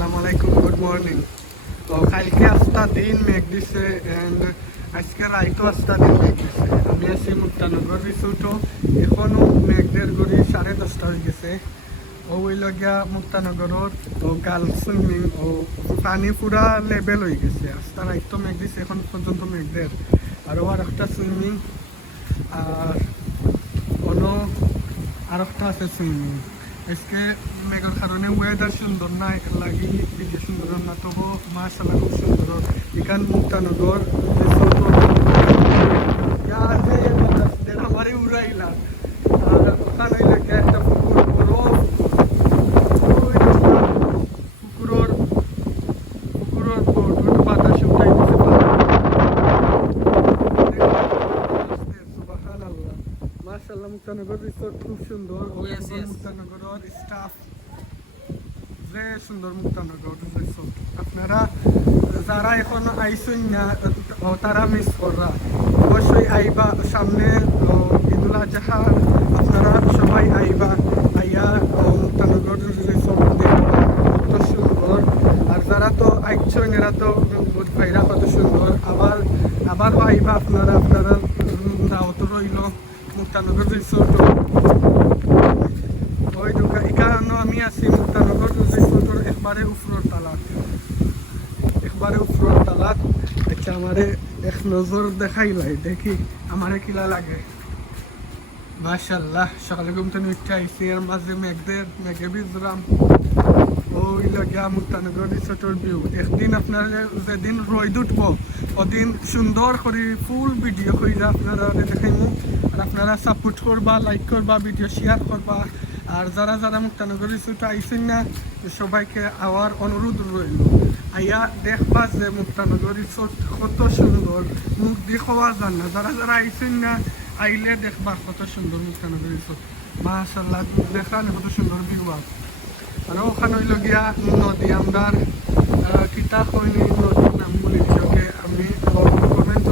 আসসালামু আলাইকুম, good morning. তো কালকে আস্তা দিন মেঘ দিছে এন্ড আজকে রাইতো আস্তা দিন মেঘ দিছে। আমি আছি মুক্তানগর রিসোর্টও, এখনও মেঘদের গড়ি 10:30 হয়ে গেছে। ও হইল গিয়া মুক্তানগরের ও গার্লস সুইমিং ও পানি পুরা লেভেল হয়ে গেছে। আস্তা রাইতো মেঘ দিছে, এখন পর্যন্ত মেঘদের আরও আর একটা সুইমিং আর অন্য আর একটা আছে সুইমিং। আজকে মেঘের কারণে ওয়েদার সুন্দর না, এখান লাগি ভিডিও সুন্দর না, তবু মাশাআল্লাহ খুব সুন্দর। এখান মুক্তানগর আমারই উড়াইলা আর ওখানে লাগে একটা পুকুর, বড় পুকুরের পুকুরের বাতাস উঠাই দিতে পারে। সুবহানাল্লাহ, মাশাআল্লাহ মুক্তানগর রিসোর্ট খুব সুন্দর। মুক্তানগরের স্টাফ যে সুন্দর মুক্তানগর রিসোর্ট। আপনারা যারা এখন আইসুন না তারা মিস করা, অবশ্যই আইবা। সামনে ঈদুল আজহা, আপনারা সবাই আইবা, আইয়া মুক্তানগর রিসোর্ট দেখবা, কত সুন্দর। আর যারা তো আইসুন এরা তো ভাইরা কত সুন্দর। আবার আইবা আপনারা, দাওয়াত রইল মুক্তানগর রিসোর্ট। ওই দোকান এখানে আমি আছি মুক্তানগর রিসোর্টের একবারে উপরের তালাত, আচ্ছা আমারে এক নজর দেখাইলাই, দেখি আমারে কিলা লাগে। মাশাআল্লাহ, সকালে ঘুম থেকে উঠে আইসি, এর মাঝে মেঘে ভিজলাম। ওই লাগিয়া মুক্তানগর রিসোর্টের ভিউ। একদিন আপনারা যেদিন রোদ উঠবো ওদিন সুন্দর করে ফুল ভিডিও কইরা আপনারা দেখাইমু। আর আপনারা সাপোর্ট করবা, লাইক করবা, ভিডিও শেয়ার করবা। আর যারা মুক্তানগর রিসোর্টে আইসেন না সবাইকে আওয়ার অনুরোধ রইল, আইয়া দেখবা যে মুক্তানগর রিসোর্ট কত সুন্দর। মুখ দিয়ে খাওয়া যান না, যারা আইসেন না আইলে দেখবা কত সুন্দর মুক্তানগর রিসোর্ট। মাশাআল্লাহ, দেখান কত সুন্দর ভিউ। আর ওখানে হইল গিয়া নদী, আমরা কিতা হইনি নদীর নাম বলি দিকে আমি কমেন্ট